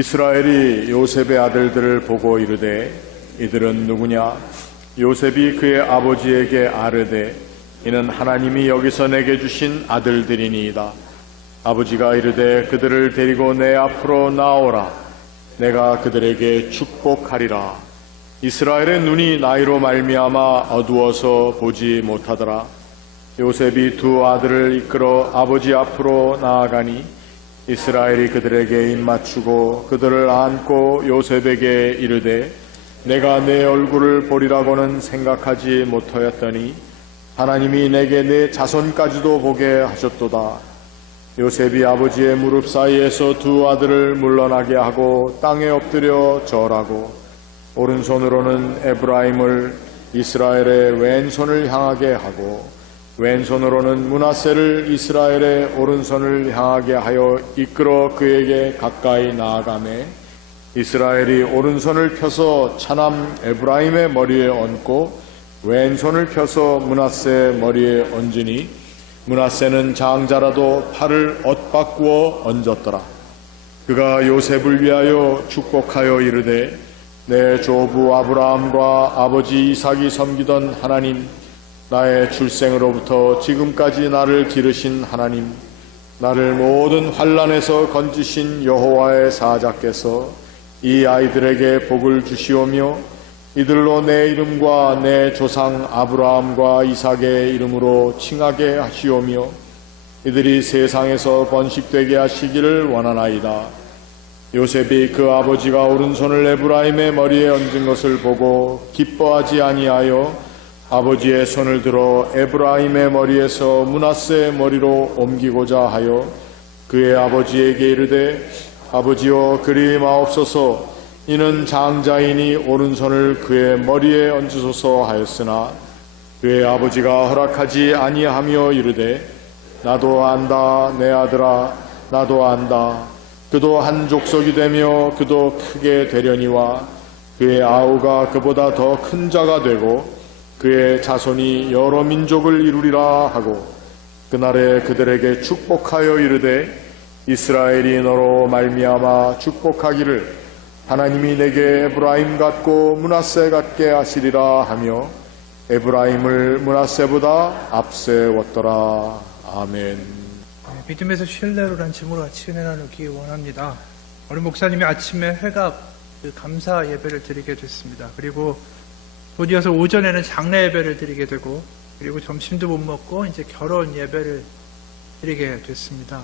이스라엘이 요셉의 아들들을 보고 이르되 이들은 누구냐? 요셉이 그의 아버지에게 아뢰되 이는 하나님이 여기서 내게 주신 아들들이니이다. 아버지가 이르되 그들을 데리고 내 앞으로 나오라. 내가 그들에게 축복하리라. 이스라엘의 눈이 나이로 말미암아 어두워서 보지 못하더라. 요셉이 두 아들을 이끌어 아버지 앞으로 나아가니 이스라엘이 그들에게 입맞추고 그들을 안고 요셉에게 이르되 내가 내 얼굴을 보리라고는 생각하지 못하였더니 하나님이 내게 내 자손까지도 보게 하셨도다. 요셉이 아버지의 무릎 사이에서 두 아들을 물러나게 하고 땅에 엎드려 절하고 오른손으로는 에브라임을 이스라엘의 왼손을 향하게 하고 왼손으로는 므낫세를 이스라엘의 오른손을 향하게 하여 이끌어 그에게 가까이 나아가매 이스라엘이 오른손을 펴서 차남 에브라임의 머리에 얹고 왼손을 펴서 므낫세의 머리에 얹으니 므낫세는 장자라도 팔을 엇바꾸어 얹었더라. 그가 요셉을 위하여 축복하여 이르되 내 조부 아브라함과 아버지 이삭이 섬기던 하나님, 나의 출생으로부터 지금까지 나를 기르신 하나님, 나를 모든 환난에서 건지신 여호와의 사자께서 이 아이들에게 복을 주시오며 이들로 내 이름과 내 조상 아브라함과 이삭의 이름으로 칭하게 하시오며 이들이 세상에서 번식되게 하시기를 원하나이다. 요셉이 그 아버지가 오른손을 에브라임의 머리에 얹은 것을 보고 기뻐하지 아니하여 아버지의 손을 들어 에브라임의 머리에서 므낫세의 머리로 옮기고자 하여 그의 아버지에게 이르되 아버지여 그리 마옵소서. 이는 장자이니 오른손을 그의 머리에 얹으소서 하였으나 그의 아버지가 허락하지 아니하며 이르되 나도 안다 내 아들아 나도 안다. 그도 한 족속이 되며 그도 크게 되려니와 그의 아우가 그보다 더 큰 자가 되고 그의 자손이 여러 민족을 이루리라 하고 그날에 그들에게 축복하여 이르되 이스라엘이 너로 말미암아 축복하기를 하나님이 내게 에브라임 같고 므낫세 같게 하시리라 하며 에브라임을 므낫세보다 앞세웠더라. 아멘. 믿음에서 신뢰로란 제목으로 같이 은혜 나누기 원합니다. 오늘 목사님이 아침에 회갑 감사 예배를 드리게 됐습니다. 그리고 곧이어서 오전에는 장례 예배를 드리게 되고 그리고 점심도 못 먹고 이제 결혼 예배를 드리게 됐습니다.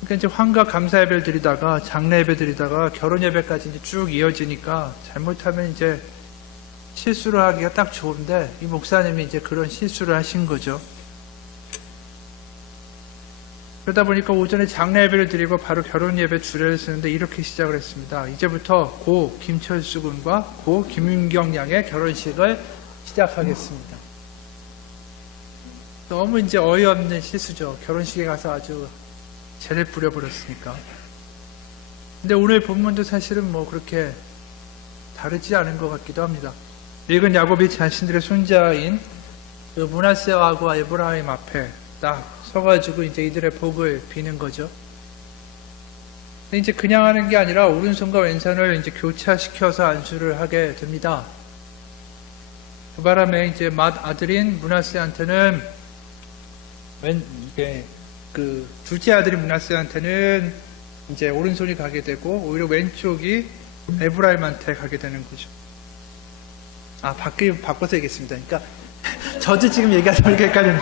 그러니까 이제 환갑 감사 예배를 드리다가 장례 예배 드리다가 결혼 예배까지 이제 쭉 이어지니까 잘못하면 이제 실수를 하기가 딱 좋은데 이 목사님이 이제 그런 실수를 하신 거죠. 그러다 보니까 오전에 장례 예배를 드리고 바로 결혼 예배 주례를 쓰는데 이렇게 시작을 했습니다. 이제부터 고 김철수 군과 고 김윤경 양의 결혼식을 시작하겠습니다. 너무 이제 어이없는 실수죠. 결혼식에 가서 아주 재를 뿌려버렸으니까. 근데 오늘 본문도 사실은 뭐 그렇게 다르지 않은 것 같기도 합니다. 늙은 야곱이 자신들의 손자인 그 므낫세와 에브라임 앞에 딱 서가지고 이제 이들의 복을 비는 거죠. 근데 이제 그냥 하는 게 아니라 오른손과 왼손을 이제 교차시켜서 안수를 하게 됩니다. 그 바람에 이제 맏아들인 므낫세한테는 그 둘째 아들인 므낫세한테는 이제 오른손이 가게 되고 오히려 왼쪽이 에브라임한테 가게 되는 거죠. 바꿔서 얘기했습니다. 그러니까 저도 지금 얘기하다 보니까 헷갈리는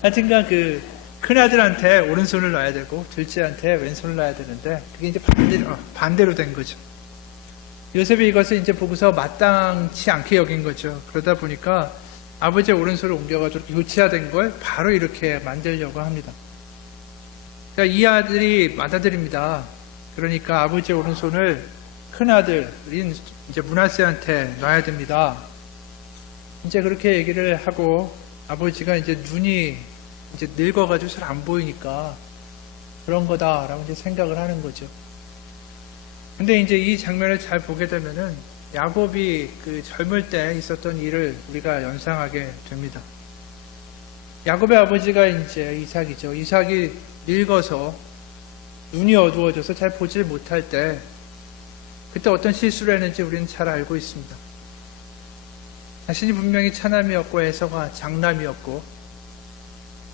하여튼간 그 큰아들한테 오른손을 놔야 되고 둘째한테 왼손을 놔야 되는데 그게 이제 반대로 된 거죠. 요셉이 이것을 이제 보고서 마땅치 않게 여긴 거죠. 그러다 보니까 아버지의 오른손을 옮겨가지고 교체화된 걸 바로 이렇게 만들려고 합니다. 그러니까 이 아들이 맏아들입니다. 그러니까 아버지의 오른손을 큰아들인 이제 므낫세한테 놔야 됩니다. 이제 그렇게 얘기를 하고 아버지가 이제 눈이 이제 늙어가지고 잘 안 보이니까 그런 거다라고 이제 생각을 하는 거죠. 근데 이제 이 장면을 잘 보게 되면은 야곱이 그 젊을 때 있었던 일을 우리가 연상하게 됩니다. 야곱의 아버지가 이제 이삭이죠. 이삭이 늙어서 눈이 어두워져서 잘 보질 못할 때 그때 어떤 실수를 했는지 우리는 잘 알고 있습니다. 자신이 분명히 차남이었고 에서가 장남이었고,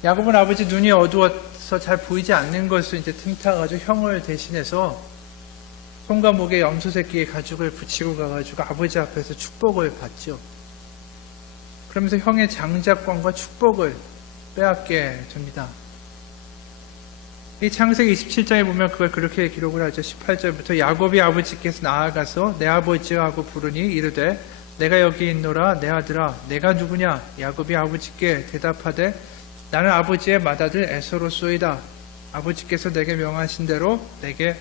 야곱은 아버지 눈이 어두워서 잘 보이지 않는 것을 이제 틈타가지고 형을 대신해서 손과 목에 염소 새끼의 가죽을 붙이고 가가지고 아버지 앞에서 축복을 받죠. 그러면서 형의 장자권과 축복을 빼앗게 됩니다. 이 창세기 27장에 보면 그걸 그렇게 기록을 하죠. 18절부터 야곱이 아버지께서 나아가서 내 아버지여 하고 부르니 이르되 내가 여기 있노라. 내 아들아 내가 누구냐? 야곱이 아버지께 대답하되 나는 아버지의 맏아들 에서로소이다. 아버지께서 내게 명하신 대로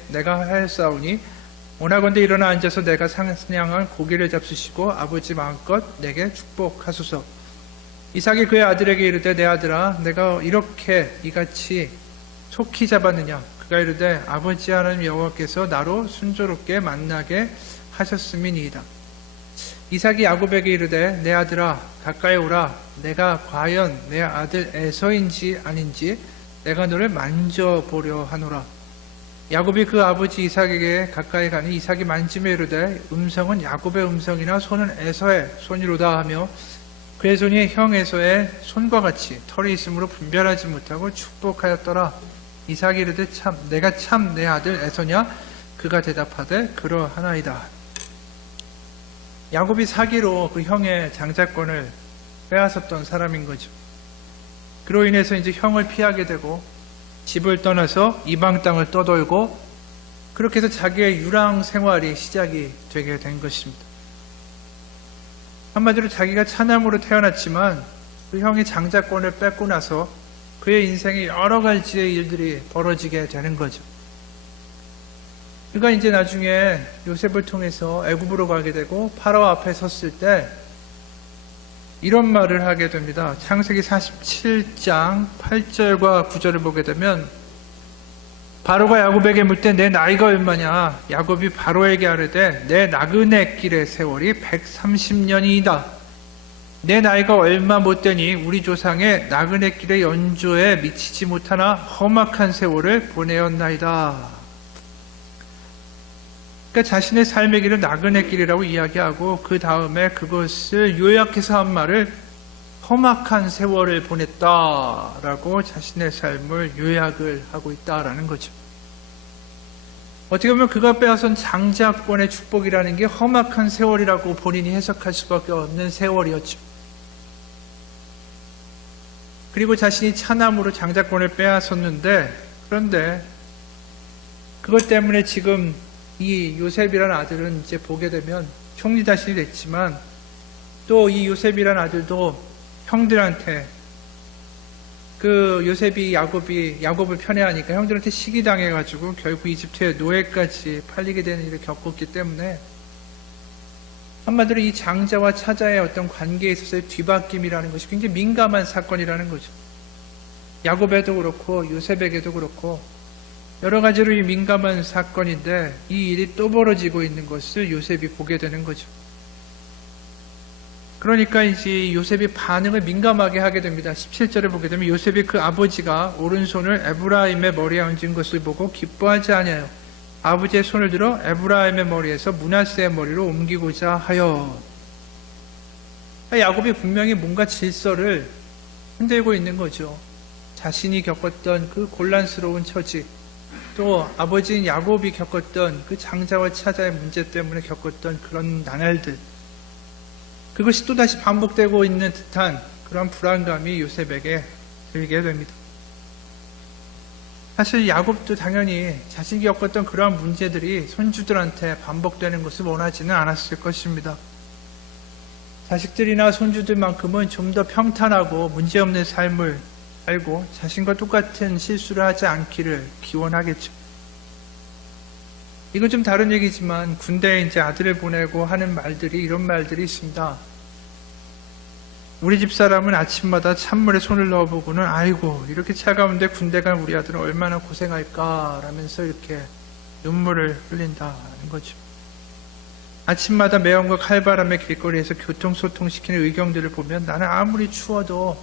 내가 하였사오니 원하건대 일어나 앉아서 내가 사냥한 고기를 잡수시고 아버지 마음껏 내게 축복하소서. 이삭이 그의 아들에게 이르되 내 아들아 내가 이렇게 이같이 속히 잡았느냐? 그가 이르되 아버지 하나님 여호와께서 나로 순조롭게 만나게 하셨음이니이다. 이삭이 야곱에게 이르되 내 아들아 가까이 오라. 내가 과연 내 아들 에서인지 아닌지 내가 너를 만져보려 하노라. 야곱이 그 아버지 이삭에게 가까이 가니 이삭이 만지며 이르되 음성은 야곱의 음성이나 손은 에서의 손이로다 하며 그의 손이 형 에서의 손과 같이 털이 있으므로 분별하지 못하고 축복하였더라. 이삭이 이르되 내가 참 내 아들 에서냐? 그가 대답하되 그러하나이다. 야곱이 사기로 그 형의 장자권을 빼앗았던 사람인 거죠. 그로 인해서 이제 형을 피하게 되고 집을 떠나서 이방 땅을 떠돌고 그렇게 해서 자기의 유랑 생활이 시작이 되게 된 것입니다. 한마디로 자기가 차남으로 태어났지만 그 형이 장자권을 뺏고 나서 그의 인생에 여러 가지의 일들이 벌어지게 되는 거죠. 그가 이제 나중에 요셉을 통해서 애굽으로 가게 되고 파라오 앞에 섰을 때 이런 말을 하게 됩니다. 창세기 47장 8절과 9절을 보게 되면 바로가 야곱에게 묻되 내 나이가 얼마냐? 야곱이 바로에게 아뢰되 내 나그네 길의 세월이 130년이다. 내 나이가 얼마 못되니 우리 조상의 나그네 길의 연조에 미치지 못하나 험악한 세월을 보내었나이다. 그러니까 자신의 삶의 길을 나그네 길이라고 이야기하고 그 다음에 그것을 요약해서 한 말을 험악한 세월을 보냈다라고 자신의 삶을 요약을 하고 있다라는 거죠. 어떻게 보면 그가 빼앗은 장자권의 축복이라는 게 험악한 세월이라고 본인이 해석할 수밖에 없는 세월이었죠. 그리고 자신이 차남으로 장자권을 빼앗았는데 그런데 그것 때문에 지금 이 요셉이라는 아들은 이제 보게 되면 총리다신이 됐지만 또 이 요셉이라는 아들도 형들한테 그 요셉이 야곱을 편애하니까 형들한테 시기당해가지고 결국 이집트의 노예까지 팔리게 되는 일을 겪었기 때문에 한마디로 이 장자와 차자의 어떤 관계에 있어서의 뒤바뀜이라는 것이 굉장히 민감한 사건이라는 거죠. 야곱에도 그렇고 요셉에게도 그렇고 여러 가지로 이 민감한 사건인데 이 일이 또 벌어지고 있는 것을 요셉이 보게 되는 거죠. 그러니까 이제 요셉이 반응을 민감하게 하게 됩니다. 17절에 보게 되면 요셉이 그 아버지가 오른손을 에브라임의 머리에 얹은 것을 보고 기뻐하지 아니하여 아버지의 손을 들어 에브라임의 머리에서 므낫세의 머리로 옮기고자 하여. 야곱이 분명히 뭔가 질서를 흔들고 있는 거죠. 자신이 겪었던 그 곤란스러운 처지, 또 아버지인 야곱이 겪었던 그 장자와 차자의 문제 때문에 겪었던 그런 나날들, 그것이 또다시 반복되고 있는 듯한 그런 불안감이 요셉에게 들게 됩니다. 사실 야곱도 당연히 자신이 겪었던 그러한 문제들이 손주들한테 반복되는 것을 원하지는 않았을 것입니다. 자식들이나 손주들만큼은 좀 더 평탄하고 문제없는 삶을 살고 자신과 똑같은 실수를 하지 않기를 기원하겠죠. 이건 좀 다른 얘기지만 군대에 이제 아들을 보내고 하는 말들이 이런 말들이 있습니다. 우리 집 사람은 아침마다 찬물에 손을 넣어보고는 아이고 이렇게 차가운데 군대 간 우리 아들은 얼마나 고생할까 라면서 이렇게 눈물을 흘린다는 거죠. 아침마다 매연과 칼바람의 길거리에서 교통소통시키는 의경들을 보면 나는 아무리 추워도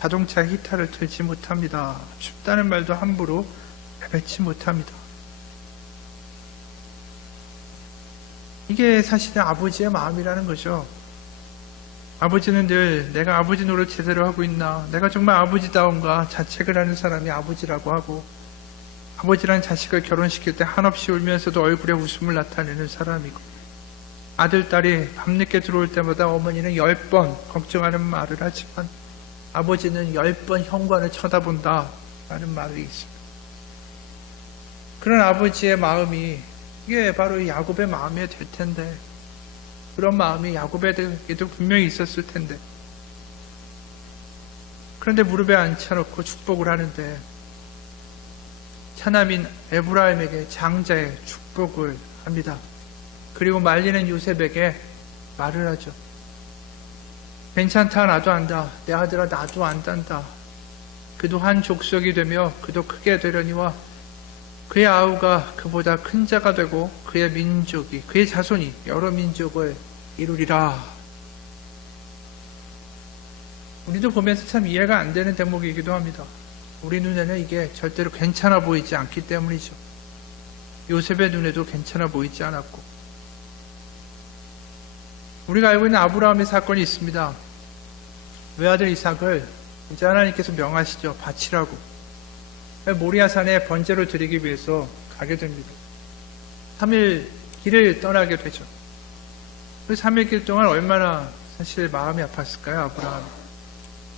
자동차 히터를 틀지 못합니다. 춥다는 말도 함부로 맺지 못합니다. 이게 사실은 아버지의 마음이라는 거죠. 아버지는 늘 내가 아버지 노릇 제대로 하고 있나, 내가 정말 아버지다운가 자책을 하는 사람이 아버지라고 하고, 아버지란 자식을 결혼시킬 때 한없이 울면서도 얼굴에 웃음을 나타내는 사람이고, 아들, 딸이 밤늦게 들어올 때마다 어머니는 10번 걱정하는 말을 하지만 아버지는 10번 현관을 쳐다본다 라는 말이 있습니다. 그런 아버지의 마음이 이게 바로 야곱의 마음이 될 텐데, 그런 마음이 야곱에게도 분명히 있었을 텐데, 그런데 무릎에 앉혀놓고 축복을 하는데 차남인 에브라임에게 장자의 축복을 합니다. 그리고 말리는 요셉에게 말을 하죠. 괜찮다, 나도 안다. 내 아들아, 나도 안단다. 그도 한 족속이 되며 그도 크게 되려니와 그의 아우가 그보다 큰 자가 되고 그의 민족이, 그의 자손이 여러 민족을 이루리라. 우리도 보면서 참 이해가 안 되는 대목이기도 합니다. 우리 눈에는 이게 절대로 괜찮아 보이지 않기 때문이죠. 요셉의 눈에도 괜찮아 보이지 않았고, 우리가 알고 있는 아브라함의 사건이 있습니다. 외아들 이삭을 이제 하나님께서 명하시죠. 바치라고. 모리아산에 번제로 드리기 위해서 가게 됩니다. 3일 길을 떠나게 되죠. 그 3일 길 동안 얼마나 사실 마음이 아팠을까요, 아브라함.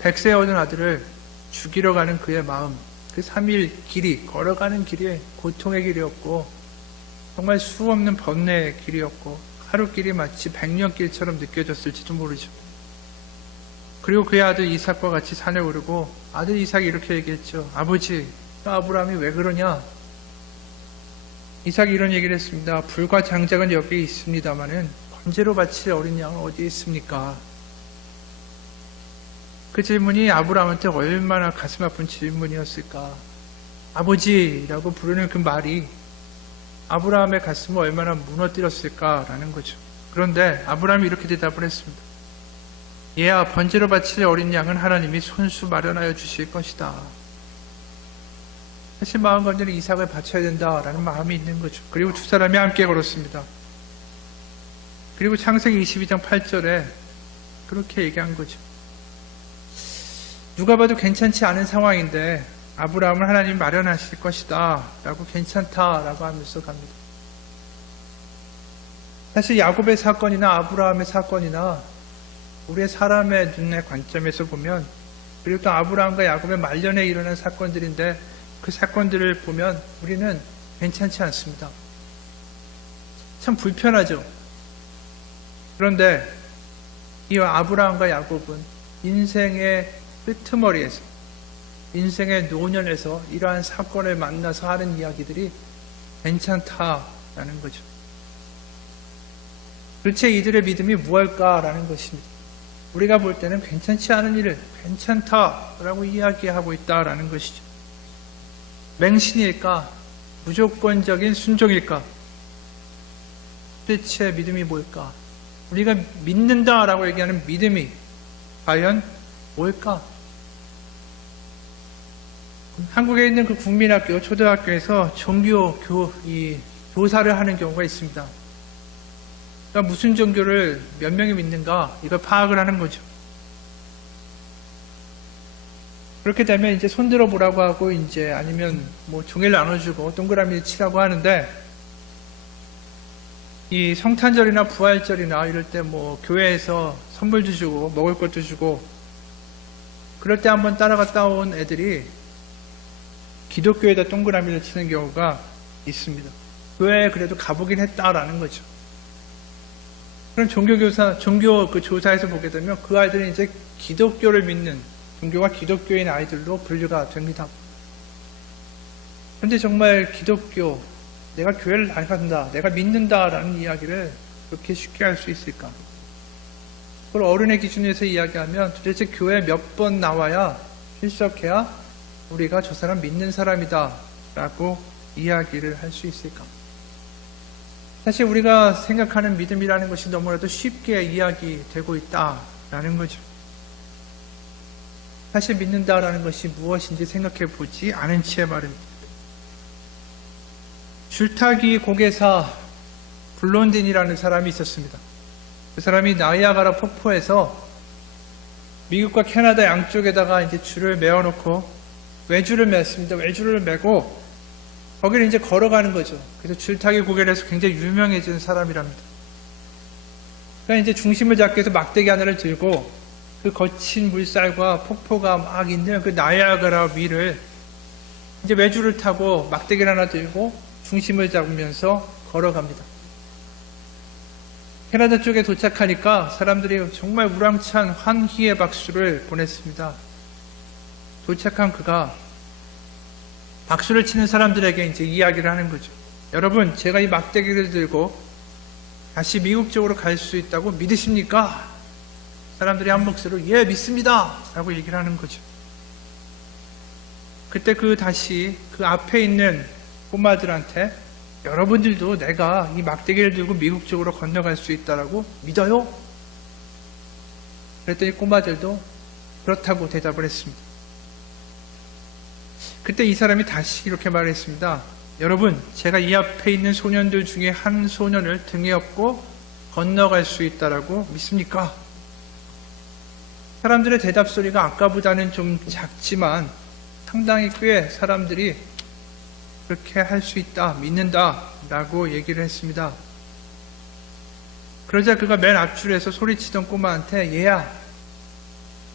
100세 얻은 아들을 죽이러 가는 그의 마음, 그 3일 길이, 걸어가는 길이 고통의 길이었고, 정말 수없는 번뇌의 길이었고, 하루길이 마치 100년길처럼 느껴졌을지도 모르죠. 그리고 그의 아들 이삭과 같이 산에 오르고, 아들 이삭이 이렇게 얘기했죠. 아버지, 아브라함이 왜 그러냐? 이삭이 이런 얘기를 했습니다. 불과 장작은 여기 있습니다마는 번제로 바칠 어린 양은 어디에 있습니까? 그 질문이 아브라함한테 얼마나 가슴 아픈 질문이었을까? 아버지라고 부르는 그 말이 아브라함의 가슴을 얼마나 무너뜨렸을까라는 거죠. 그런데 아브라함이 이렇게 대답을 했습니다. 얘야, 번제로 바칠 어린 양은 하나님이 손수 마련하여 주실 것이다. 사실 마음 건드는 이삭을 바쳐야 된다라는 마음이 있는 거죠. 그리고 두 사람이 함께 걸었습니다. 그리고 창세기 22장 8절에 그렇게 얘기한 거죠. 누가 봐도 괜찮지 않은 상황인데 아브라함을 하나님 마련하실 것이다 라고 괜찮다 라고 하면서 갑니다. 사실 야곱의 사건이나 아브라함의 사건이나 우리의 사람의 눈의 관점에서 보면, 그리고 또 아브라함과 야곱의 말년에 일어난 사건들인데 그 사건들을 보면 우리는 괜찮지 않습니다. 참 불편하죠. 그런데 이 아브라함과 야곱은 인생의 끄트머리에서, 인생의 노년에서 이러한 사건을 만나서 하는 이야기들이 괜찮다라는 거죠. 도대체 이들의 믿음이 무엇일까라는 것입니다. 우리가 볼 때는 괜찮지 않은 일을 괜찮다라고 이야기하고 있다라는 것이죠. 맹신일까? 무조건적인 순종일까? 도대체 믿음이 뭘까? 우리가 믿는다라고 얘기하는 믿음이 과연 뭘까? 한국에 있는 그 국민학교, 초등학교에서 종교 교사를 하는 경우가 있습니다. 그러니까 무슨 종교를 몇 명이 믿는가, 이걸 파악을 하는 거죠. 그렇게 되면 이제 손들어 보라고 하고, 이제 아니면 뭐 종이를 나눠주고 동그라미 치라고 하는데, 이 성탄절이나 부활절이나 이럴 때 뭐 교회에서 선물도 주고 먹을 것도 주고, 그럴 때 한번 따라갔다 온 애들이 기독교에다 동그라미를 치는 경우가 있습니다. 교회에 그래도 가보긴 했다라는 거죠. 그럼 종교 그 조사에서 보게 되면 그 아이들은 이제 기독교를 믿는, 종교가 기독교인 아이들로 분류가 됩니다. 그런데 정말 기독교, 내가 교회를 나간다, 내가 믿는다라는 이야기를 그렇게 쉽게 할 수 있을까? 그걸 어른의 기준에서 이야기하면 도대체 교회 몇 번 나와야 출석해야 우리가 저 사람 믿는 사람이다 라고 이야기를 할 수 있을까? 사실 우리가 생각하는 믿음이라는 것이 너무나도 쉽게 이야기되고 있다라는 거죠. 사실 믿는다라는 것이 무엇인지 생각해 보지 않은 채 말입니다. 줄타기 고개사 블론딘이라는 사람이 있었습니다. 그 사람이 나이아가라 폭포에서 미국과 캐나다 양쪽에다가 이제 줄을 메어놓고 외줄을 맸습니다. 외줄을 메고 거기를 이제 걸어가는 거죠. 그래서 줄타기 고개를 해서 굉장히 유명해진 사람이랍니다. 그러니까 이제 중심을 잡기 위해서 막대기 하나를 들고 그 거친 물살과 폭포가 막 있는 그 나이아가라 위를 이제 외줄을 타고 막대기를 하나 들고 중심을 잡으면서 걸어갑니다. 캐나다 쪽에 도착하니까 사람들이 정말 우랑찬 환희의 박수를 보냈습니다. 도착한 그가 박수를 치는 사람들에게 이제 이야기를 하는 거죠. 여러분, 제가 이 막대기를 들고 다시 미국 쪽으로 갈 수 있다고 믿으십니까? 사람들이 한 목소리로 예, 믿습니다! 라고 얘기를 하는 거죠. 그때 다시 그 앞에 있는 꼬마들한테 여러분들도 내가 이 막대기를 들고 미국 쪽으로 건너갈 수 있다라고 믿어요? 그랬더니 꼬마들도 그렇다고 대답을 했습니다. 그때 이 사람이 다시 이렇게 말했습니다. 여러분, 제가 이 앞에 있는 소년들 중에 한 소년을 등에 업고 건너갈 수 있다라고 믿습니까? 사람들의 대답 소리가 아까보다는 좀 작지만 상당히 꽤 사람들이 그렇게 할 수 있다, 믿는다 라고 얘기를 했습니다. 그러자 그가 맨 앞줄에서 소리치던 꼬마한테 얘야,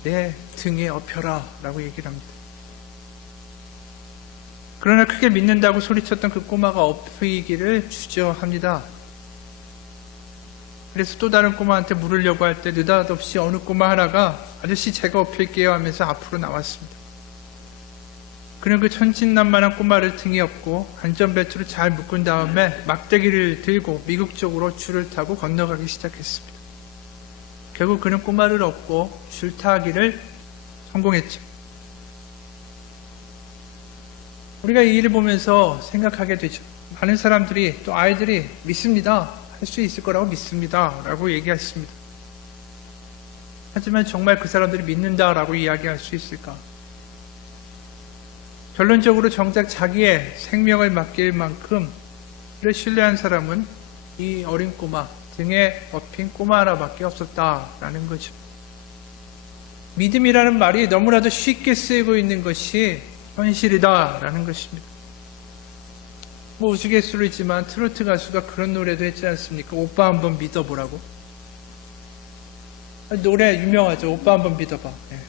내 등에 업혀라 라고 얘기를 합니다. 그러나 크게 믿는다고 소리쳤던 그 꼬마가 업히기를 주저합니다. 그래서 또 다른 꼬마한테 물으려고 할 때 느닷없이 어느 꼬마 하나가 아저씨 제가 업힐게요 하면서 앞으로 나왔습니다. 그는 그 천진난만한 꼬마를 등에 업고 안전벨트로 잘 묶은 다음에 막대기를 들고 미국 쪽으로 줄을 타고 건너가기 시작했습니다. 결국 그는 꼬마를 업고 줄타기를 성공했죠. 우리가 이 일을 보면서 생각하게 되죠. 많은 사람들이 또 아이들이 믿습니다. 할 수 있을 거라고 믿습니다. 라고 얘기했습니다. 하지만 정말 그 사람들이 믿는다라고 이야기할 수 있을까? 결론적으로 정작 자기의 생명을 맡길 만큼 그를 신뢰한 사람은 이 어린 꼬마, 등에 업힌 꼬마 하나밖에 없었다라는 거죠. 믿음이라는 말이 너무나도 쉽게 쓰이고 있는 것이 현실이다라는 것입니다. 뭐 우스갯소리지만 트로트 가수가 그런 노래도 했지 않습니까? 오빠 한번 믿어보라고. 노래 유명하죠. 오빠 한번 믿어봐. 네.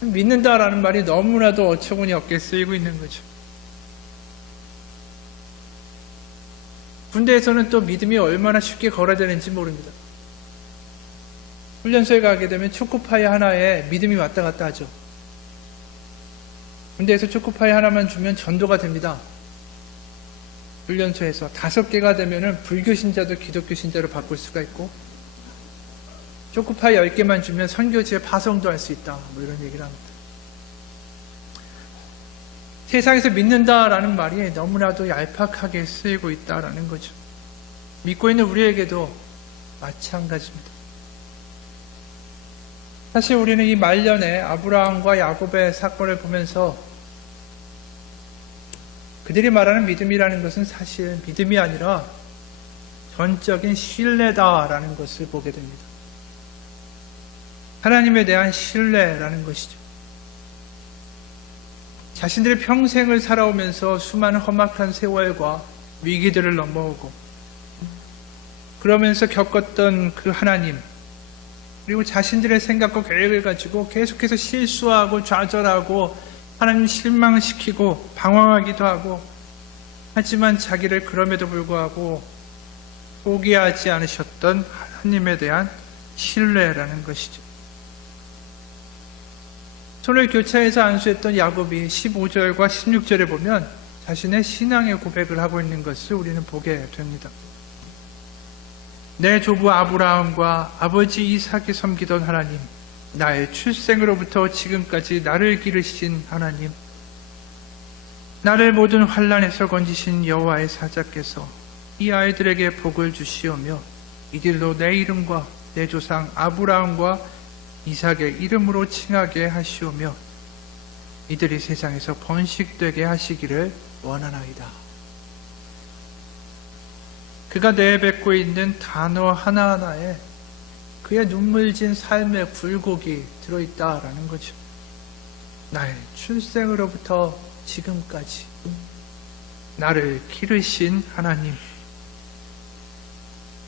믿는다라는 말이 너무나도 어처구니 없게 쓰이고 있는 거죠. 군대에서는 또 믿음이 얼마나 쉽게 걸어되는지 모릅니다. 훈련소에 가게 되면 초코파이 하나에 믿음이 왔다 갔다 하죠. 군대에서 초코파이 하나만 주면 전도가 됩니다. 훈련소에서 5개가 되면은 불교 신자도 기독교 신자로 바꿀 수가 있고, 초코파이 10개만 주면 선교지에 파송도 할 수 있다. 뭐 이런 얘기를 합니다. 세상에서 믿는다라는 말이 너무나도 얄팍하게 쓰이고 있다라는 거죠. 믿고 있는 우리에게도 마찬가지입니다. 사실 우리는 이 말년에 아브라함과 야곱의 사건을 보면서 그들이 말하는 믿음이라는 것은 사실 믿음이 아니라 전적인 신뢰다라는 것을 보게 됩니다. 하나님에 대한 신뢰라는 것이죠. 자신들의 평생을 살아오면서 수많은 험악한 세월과 위기들을 넘어오고 그러면서 겪었던 그 하나님, 그리고 자신들의 생각과 계획을 가지고 계속해서 실수하고 좌절하고 하나님 실망시키고 방황하기도 하고, 하지만 자기를 그럼에도 불구하고 포기하지 않으셨던 하나님에 대한 신뢰라는 것이죠. 손을 교차해서 안수했던 야곱이 15절과 16절에 보면 자신의 신앙의 고백을 하고 있는 것을 우리는 보게 됩니다. 내 조부 아브라함과 아버지 이삭이 섬기던 하나님, 나의 출생으로부터 지금까지 나를 기르신 하나님, 나를 모든 환난에서 건지신 여호와의 사자께서 이 아이들에게 복을 주시오며 이들로 내 이름과 내 조상 아브라함과 이삭의 이름으로 칭하게 하시오며 이들이 세상에서 번식되게 하시기를 원하나이다. 그가 내뱉고 있는 단어 하나하나에 그의 눈물진 삶의 굴곡이 들어있다라는 거죠. 나의 출생으로부터 지금까지 나를 기르신 하나님,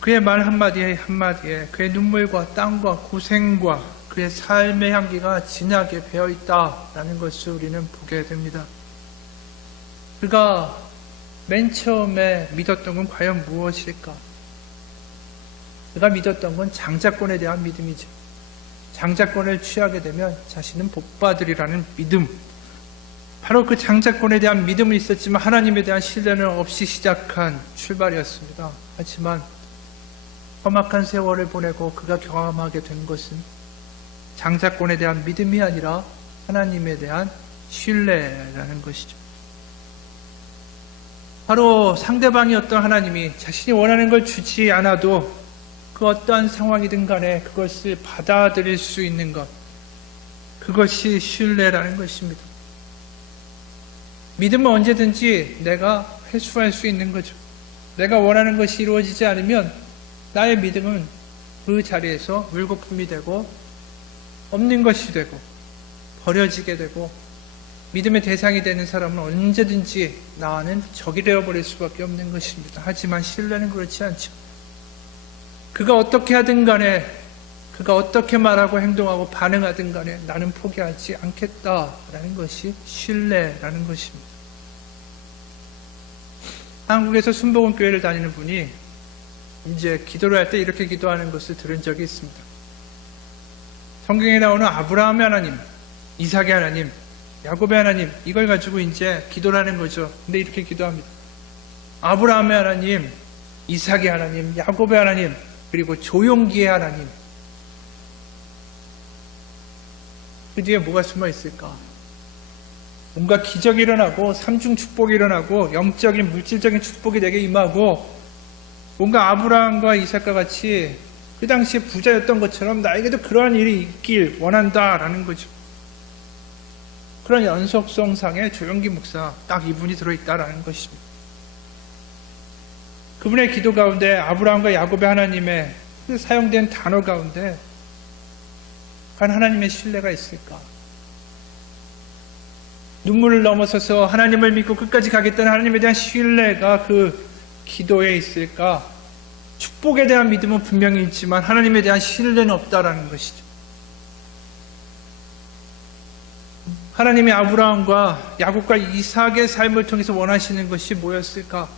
그의 말 한마디에 한마디에 그의 눈물과 땀과 고생과 그의 삶의 향기가 진하게 배어있다라는 것을 우리는 보게 됩니다. 그가 맨 처음에 믿었던 건 과연 무엇일까? 그가 믿었던 건 장자권에 대한 믿음이죠. 장자권을 취하게 되면 자신은 복받으리라는 믿음, 바로 그 장자권에 대한 믿음은 있었지만 하나님에 대한 신뢰는 없이 시작한 출발이었습니다. 하지만 험악한 세월을 보내고 그가 경험하게 된 것은 장자권에 대한 믿음이 아니라 하나님에 대한 신뢰라는 것이죠. 바로 상대방이 어떤 하나님이 자신이 원하는 걸 주지 않아도 그 어떠한 상황이든 간에 그것을 받아들일 수 있는 것, 그것이 신뢰라는 것입니다. 믿음은 언제든지 내가 회수할 수 있는 거죠. 내가 원하는 것이 이루어지지 않으면 나의 믿음은 그 자리에서 물거품이 되고 없는 것이 되고 버려지게 되고 믿음의 대상이 되는 사람은 언제든지 나와는 적이 되어버릴 수밖에 없는 것입니다. 하지만 신뢰는 그렇지 않죠. 그가 어떻게 하든 간에, 그가 어떻게 말하고 행동하고 반응하든 간에 나는 포기하지 않겠다라는 것이 신뢰라는 것입니다. 한국에서 순복음교회를 다니는 분이 이제 기도를 할 때 이렇게 기도하는 것을 들은 적이 있습니다. 성경에 나오는 아브라함의 하나님, 이삭의 하나님, 야곱의 하나님, 이걸 가지고 이제 기도를 하는 거죠. 근데 이렇게 기도합니다. 아브라함의 하나님, 이삭의 하나님, 야곱의 하나님, 그리고 조용기의 하나님. 그 뒤에 뭐가 숨어 있을까? 뭔가 기적이 일어나고 삼중 축복이 일어나고 영적인 물질적인 축복이 내게 임하고 뭔가 아브라함과 이삭과 같이 그 당시에 부자였던 것처럼 나에게도 그러한 일이 있길 원한다라는 거죠. 그런 연속성상의 조용기 목사, 딱 이분이 들어있다라는 것입니다. 그분의 기도 가운데 아브라함과 야곱의 하나님의 그 사용된 단어 가운데 과연 하나님의 신뢰가 있을까? 눈물을 넘어서서 하나님을 믿고 끝까지 가겠다는 하나님에 대한 신뢰가 그 기도에 있을까? 축복에 대한 믿음은 분명히 있지만 하나님에 대한 신뢰는 없다라는 것이죠. 하나님이 아브라함과 야곱과 이삭의 삶을 통해서 원하시는 것이 뭐였을까?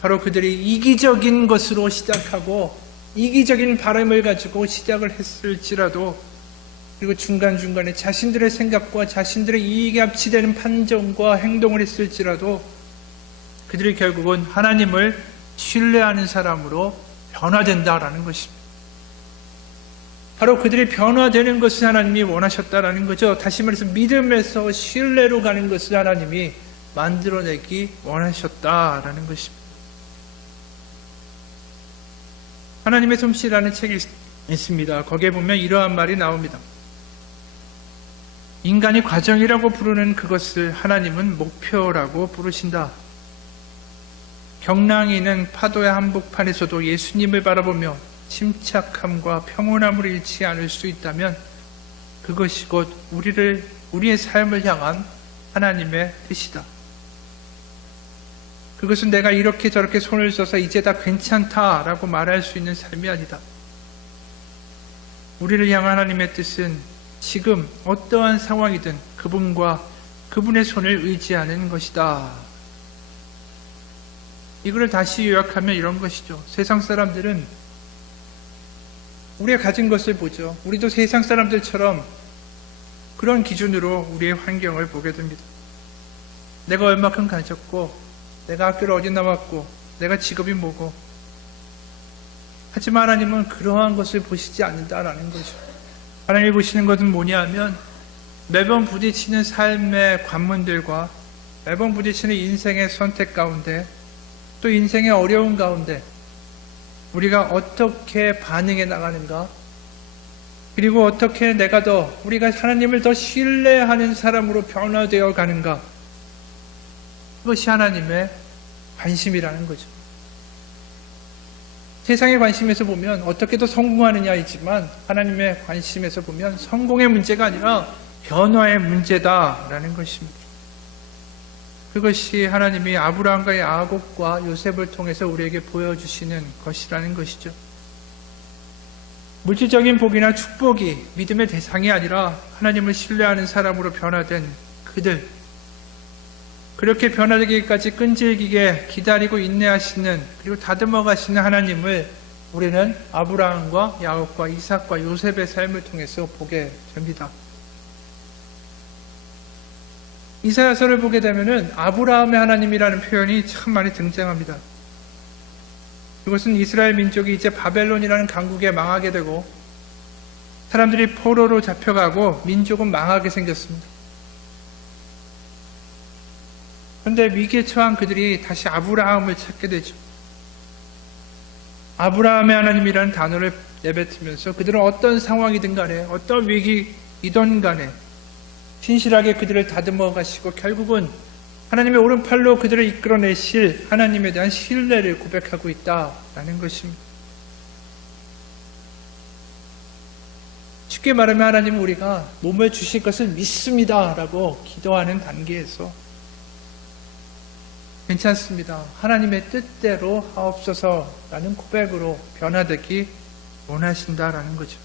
바로 그들이 이기적인 것으로 시작하고 이기적인 바람을 가지고 시작을 했을지라도, 그리고 중간중간에 자신들의 생각과 자신들의 이익에 합치되는 판정과 행동을 했을지라도 그들이 결국은 하나님을 신뢰하는 사람으로 변화된다라는 것입니다. 바로 그들이 변화되는 것을 하나님이 원하셨다라는 거죠. 다시 말해서 믿음에서 신뢰로 가는 것을 하나님이 만들어내기 원하셨다라는 것입니다. 하나님의 솜씨라는 책이 있습니다. 거기에 보면 이러한 말이 나옵니다. 인간이 과정이라고 부르는 그것을 하나님은 목표라고 부르신다. 경랑이는 파도의 한복판에서도 예수님을 바라보며 침착함과 평온함을 잃지 않을 수 있다면 그것이 곧 우리의 삶을 향한 하나님의 뜻이다. 그것은 내가 이렇게 저렇게 손을 써서 이제 다 괜찮다라고 말할 수 있는 삶이 아니다. 우리를 향한 하나님의 뜻은 지금 어떠한 상황이든 그분과 그분의 손을 의지하는 것이다. 이거를 다시 요약하면 이런 것이죠. 세상 사람들은 우리가 가진 것을 보죠. 우리도 세상 사람들처럼 그런 기준으로 우리의 환경을 보게 됩니다. 내가 얼마큼 가졌고, 내가 학교를 어디 나왔고, 내가 직업이 뭐고. 하지만 하나님은 그러한 것을 보시지 않는다라는 거죠. 하나님이 보시는 것은 뭐냐 하면 매번 부딪히는 삶의 관문들과 매번 부딪히는 인생의 선택 가운데 또 인생의 어려운 가운데 우리가 어떻게 반응해 나가는가, 그리고 어떻게 우리가 하나님을 더 신뢰하는 사람으로 변화되어 가는가? 그것이 하나님의 관심이라는 거죠. 세상의 관심에서 보면 어떻게 더 성공하느냐이지만 하나님의 관심에서 보면 성공의 문제가 아니라 변화의 문제다라는 것입니다. 그것이 하나님이 아브라함과 야곱과 요셉을 통해서 우리에게 보여주시는 것이라는 것이죠. 물질적인 복이나 축복이 믿음의 대상이 아니라 하나님을 신뢰하는 사람으로 변화된 그들, 그렇게 변화되기까지 끈질기게 기다리고 인내하시는, 그리고 다듬어 가시는 하나님을 우리는 아브라함과 야곱과 이삭과 요셉의 삶을 통해서 보게 됩니다. 이사야서를 보게 되면은 아브라함의 하나님이라는 표현이 참 많이 등장합니다. 이것은 이스라엘 민족이 이제 바벨론이라는 강국에 망하게 되고 사람들이 포로로 잡혀가고 민족은 망하게 생겼습니다. 그런데 위기에 처한 그들이 다시 아브라함을 찾게 되죠. 아브라함의 하나님이라는 단어를 내뱉으면서 그들은 어떤 상황이든 간에 어떤 위기이든 간에 신실하게 그들을 다듬어 가시고 결국은 하나님의 오른팔로 그들을 이끌어내실 하나님에 대한 신뢰를 고백하고 있다라는 것입니다. 쉽게 말하면 하나님은 우리가 몸을 주실 것을 믿습니다라고 기도하는 단계에서 괜찮습니다, 하나님의 뜻대로 하옵소서라는 고백으로 변화되기 원하신다라는 거죠.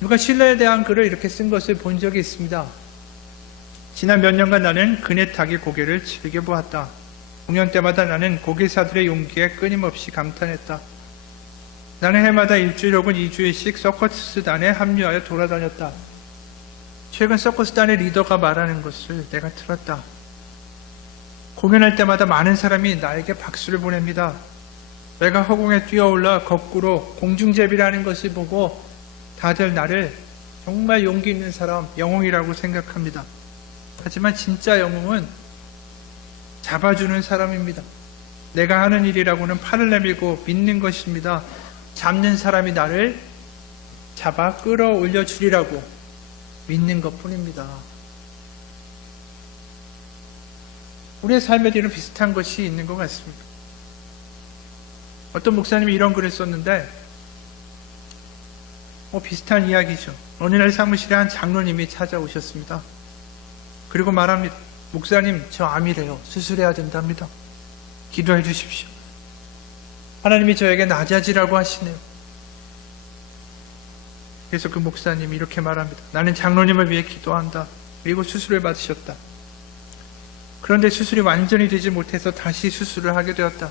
누가 신뢰에 대한 글을 이렇게 쓴 것을 본 적이 있습니다. 지난 몇 년간 나는 그네 타기 고개를 즐겨보았다. 공연 때마다 나는 고개사들의 용기에 끊임없이 감탄했다. 나는 해마다 일주일 혹은 2주일씩 서커스단에 합류하여 돌아다녔다. 최근 서커스단의 리더가 말하는 것을 내가 들었다. 공연할 때마다 많은 사람이 나에게 박수를 보냅니다. 내가 허공에 뛰어올라 거꾸로 공중제비라는 것을 보고 다들 나를 정말 용기 있는 사람, 영웅이라고 생각합니다. 하지만 진짜 영웅은 잡아주는 사람입니다. 내가 하는 일이라고는 팔을 내밀고 믿는 것입니다. 잡는 사람이 나를 잡아 끌어올려 주리라고 믿는 것뿐입니다. 우리의 삶에 대한 비슷한 것이 있는 것 같습니다. 어떤 목사님이 이런 글을 썼는데 비슷한 이야기죠. 어느 날 사무실에 한 장로님이 찾아오셨습니다. 그리고 말합니다. 목사님, 저 암이래요. 수술해야 된답니다. 기도해 주십시오. 하나님이 저에게 낮아지라고 하시네요. 그래서 그 목사님이 이렇게 말합니다. 나는 장로님을 위해 기도한다. 그리고 수술을 받으셨다. 그런데 수술이 완전히 되지 못해서 다시 수술을 하게 되었다.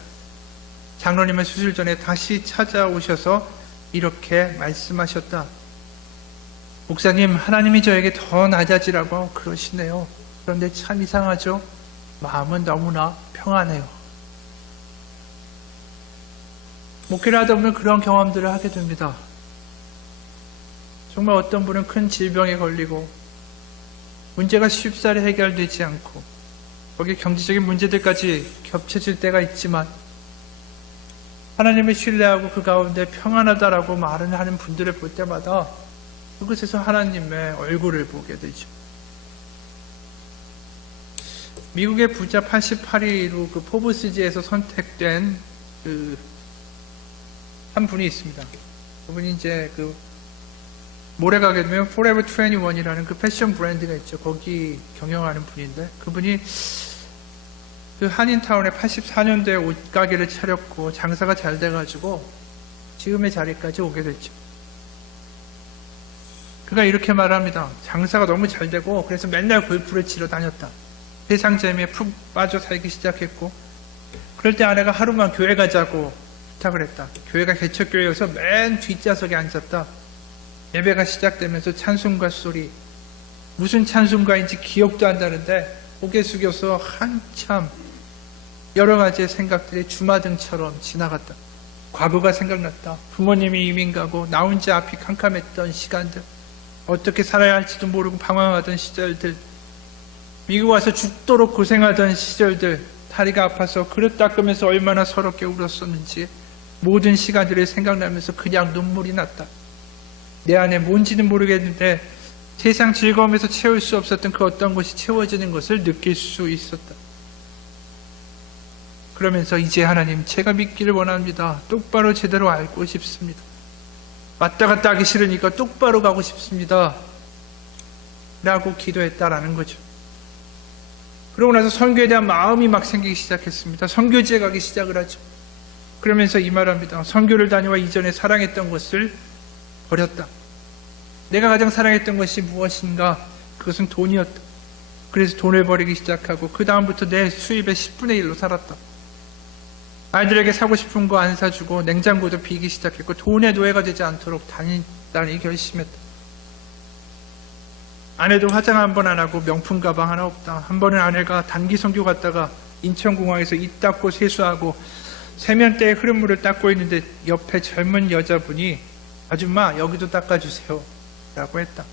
장로님은 수술 전에 다시 찾아오셔서 이렇게 말씀하셨다. 목사님, 하나님이 저에게 더 낮아지라고 그러시네요. 그런데 참 이상하죠? 마음은 너무나 평안해요. 목회를 하다 보면 그런 경험들을 하게 됩니다. 정말 어떤 분은 큰 질병에 걸리고 문제가 쉽사리 해결되지 않고 거기에 경제적인 문제들까지 겹쳐질 때가 있지만 하나님을 신뢰하고 그 가운데 평안하다라고 말을 하는 분들을 볼 때마다 그곳에서 하나님의 얼굴을 보게 되죠. 미국의 부자 88위로 그 포브스지에서 선택된 한 분이 있습니다. 그분이 이제 모레 가게 되면 Forever 21이라는 그 패션 브랜드가 있죠. 거기 경영하는 분인데 그분이 그 한인타운에 84년도에 옷가게를 차렸고 장사가 잘 돼가지고 지금의 자리까지 오게 됐죠. 그가 이렇게 말합니다. 장사가 너무 잘 되고 그래서 맨날 골프를 치러 다녔다. 세상 재미에 푹 빠져 살기 시작했고 그럴 때 아내가 하루만 교회 가자고 부탁을 했다. 교회가 개척교회여서 맨 뒷좌석에 앉았다. 예배가 시작되면서 찬송가 소리, 무슨 찬송가인지 기억도 안 나는데 고개 숙여서 한참 여러 가지의 생각들이 주마등처럼 지나갔다. 과거가 생각났다. 부모님이 이민 가고 나 혼자 앞이 캄캄했던 시간들, 어떻게 살아야 할지도 모르고 방황하던 시절들, 미국 와서 죽도록 고생하던 시절들, 다리가 아파서 그릇 닦으면서 얼마나 서럽게 울었었는지 모든 시간들이 생각나면서 그냥 눈물이 났다. 내 안에 뭔지는 모르겠는데 세상 즐거움에서 채울 수 없었던 그 어떤 것이 채워지는 것을 느낄 수 있었다. 그러면서 이제 하나님, 제가 믿기를 원합니다. 똑바로 제대로 알고 싶습니다. 왔다 갔다 하기 싫으니까 똑바로 가고 싶습니다. 라고 기도했다라는 거죠. 그러고 나서 선교에 대한 마음이 막 생기기 시작했습니다. 선교지에 가기 시작을 하죠. 그러면서 이 말합니다. 선교를 다녀와 이전에 사랑했던 것을 버렸다. 내가 가장 사랑했던 것이 무엇인가? 그것은 돈이었다. 그래서 돈을 버리기 시작하고 그 다음부터 내 수입의 10분의 1로 살았다. 아이들에게 사고 싶은 거 안 사주고 냉장고도 비기 시작했고 돈의 노예가 되지 않도록 단단히 결심했다. 아내도 화장 한 번 안 하고 명품 가방 하나 없다. 한 번은 아내가 단기 선교 갔다가 인천공항에서 입 닦고 세수하고 세면대에 흐름물을 닦고 있는데 옆에 젊은 여자분이 아줌마 여기도 닦아주세요 라고 했다.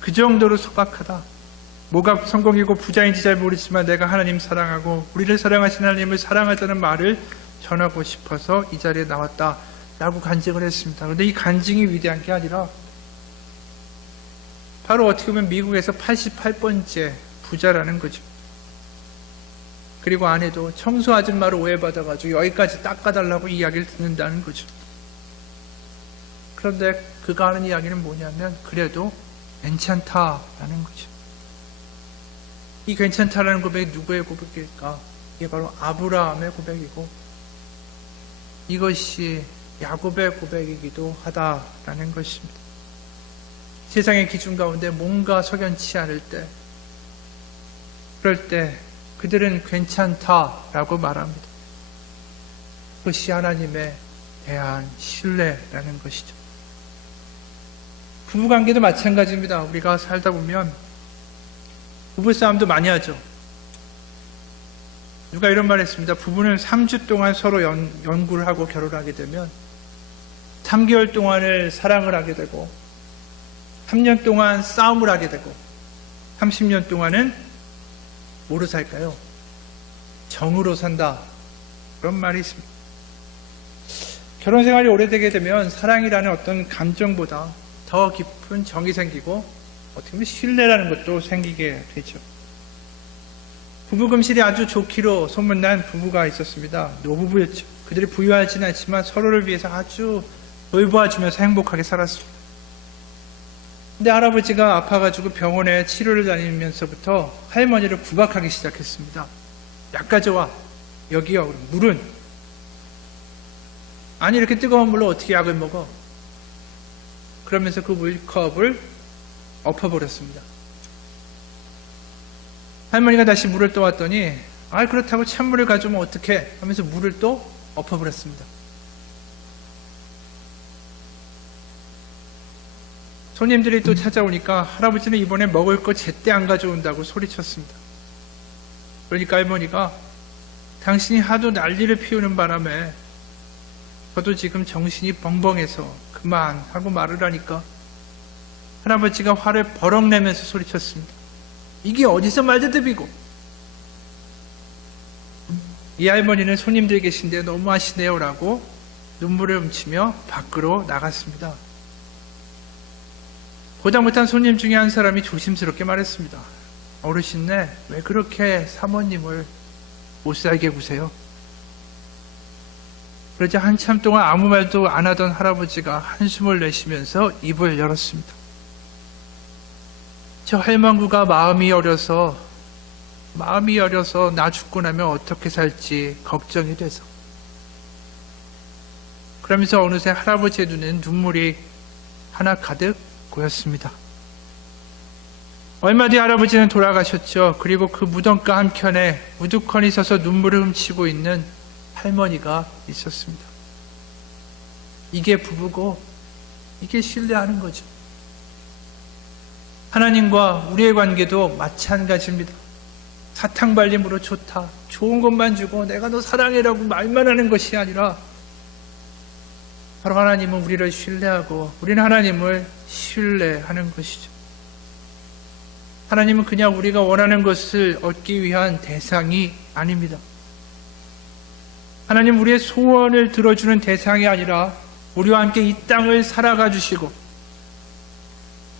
그 정도로 소박하다. 뭐가 성공이고 부자인지 잘 모르지만 내가 하나님 사랑하고 우리를 사랑하신 하나님을 사랑하자는 말을 전하고 싶어서 이 자리에 나왔다 라고 간증을 했습니다. 그런데 이 간증이 위대한 게 아니라 바로 어떻게 보면 미국에서 88번째 부자라는 거죠. 그리고 아내도 청소 아줌마로 오해받아가지고 여기까지 닦아달라고 이야기를 듣는다는 거죠. 그런데 그가 하는 이야기는 뭐냐면 그래도 괜찮다라는 거죠. 이 괜찮다라는 고백이 누구의 고백일까? 이게 바로 아브라함의 고백이고 이것이 야곱의 고백이기도 하다라는 것입니다. 세상의 기준 가운데 뭔가 석연치 않을 때 그럴 때 그들은 괜찮다라고 말합니다. 그것이 하나님에 대한 신뢰라는 것이죠. 부부관계도 마찬가지입니다. 우리가 살다 보면 부부싸움도 많이 하죠. 누가 이런 말 했습니다. 부부는 3주 동안 서로 연구를 하고 결혼하게 되면 3개월 동안을 사랑을 하게 되고 3년 동안 싸움을 하게 되고 30년 동안은 뭐로 살까요? 정으로 산다. 그런 말이 있습니다. 결혼 생활이 오래되게 되면 사랑이라는 어떤 감정보다 더 깊은 정이 생기고 어떻게 보면 신뢰라는 것도 생기게 되죠. 부부 금실이 아주 좋기로 소문난 부부가 있었습니다. 노부부였죠. 그들이 부유하지는 않지만 서로를 위해서 아주 돌보아주면서 행복하게 살았습니다. 근데 할아버지가 아파가지고 병원에 치료를 다니면서부터 할머니를 구박하기 시작했습니다. 약 가져와. 여기요. 물은. 아니 이렇게 뜨거운 물로 어떻게 약을 먹어? 그러면서 그 물컵을 엎어버렸습니다. 할머니가 다시 물을 떠왔더니 그렇다고 찬물을 가져오면 어떡해? 하면서 물을 또 엎어버렸습니다. 손님들이 또 찾아오니까 할아버지는 이번에 먹을 거 제때 안 가져온다고 소리쳤습니다. 그러니까 할머니가 당신이 하도 난리를 피우는 바람에 저도 지금 정신이 벙벙해서 그만 하고 말을 하니까 할아버지가 화를 버럭 내면서 소리쳤습니다. 이게 어디서 말대답이고? 이 할머니는 손님들이 계신데 너무하시네요 라고 눈물을 훔치며 밖으로 나갔습니다. 보다 못한 손님 중에 한 사람이 조심스럽게 말했습니다. 어르신네, 왜 그렇게 사모님을 못살게 구세요? 그러자 한참 동안 아무 말도 안 하던 할아버지가 한숨을 내쉬면서 입을 열었습니다. 저 할망구가 마음이 여려서 나 죽고 나면 어떻게 살지 걱정이 돼서. 그러면서 어느새 할아버지의 눈엔 눈물이 하나 가득 고였습니다. 얼마 뒤 할아버지는 돌아가셨죠. 그리고 그 무덤가 한켠에 우두커니 서서 눈물을 훔치고 있는 할머니가 있었습니다. 이게 부부고 이게 신뢰하는 거죠. 하나님과 우리의 관계도 마찬가지입니다. 사탕발림으로 좋다, 좋은 것만 주고 내가 너 사랑해라고 말만 하는 것이 아니라 바로 하나님은 우리를 신뢰하고 우리는 하나님을 신뢰하는 것이죠. 하나님은 그냥 우리가 원하는 것을 얻기 위한 대상이 아닙니다. 하나님 우리의 소원을 들어주는 대상이 아니라 우리와 함께 이 땅을 살아가 주시고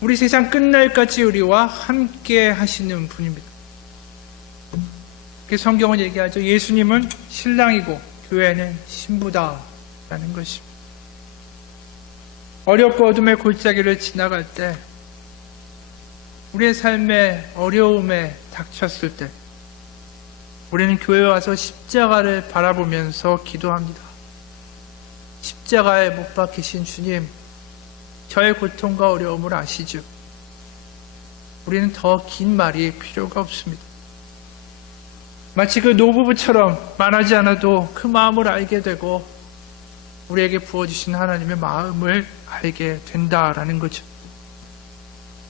우리 세상 끝날까지 우리와 함께 하시는 분입니다. 성경은 얘기하죠. 예수님은 신랑이고 교회는 신부다라는 것입니다. 어렵고 어둠의 골짜기를 지나갈 때, 우리의 삶에 어려움에 닥쳤을 때 우리는 교회에 와서 십자가를 바라보면서 기도합니다. 십자가에 못 박히신 주님, 저의 고통과 어려움을 아시죠? 우리는 더 긴 말이 필요가 없습니다. 마치 그 노부부처럼 말하지 않아도 그 마음을 알게 되고 우리에게 부어주신 하나님의 마음을 알게 된다라는 거죠.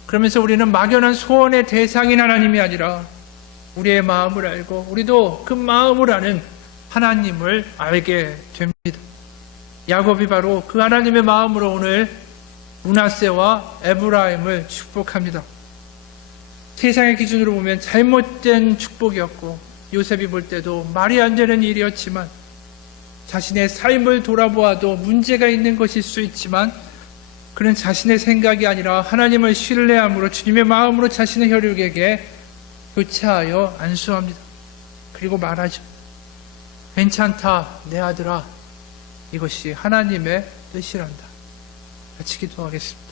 그러면서 우리는 막연한 소원의 대상인 하나님이 아니라 우리의 마음을 알고 우리도 그 마음을 아는 하나님을 알게 됩니다. 야곱이 바로 그 하나님의 마음으로 오늘 므낫세와 에브라임을 축복합니다. 세상의 기준으로 보면 잘못된 축복이었고 요셉이 볼 때도 말이 안 되는 일이었지만, 자신의 삶을 돌아보아도 문제가 있는 것일 수 있지만 그는 자신의 생각이 아니라 하나님을 신뢰함으로 주님의 마음으로 자신의 혈육에게 교체하여 안수합니다. 그리고 말하죠. 괜찮다 내 아들아, 이것이 하나님의 뜻이란다. 같이 기도하겠습니다.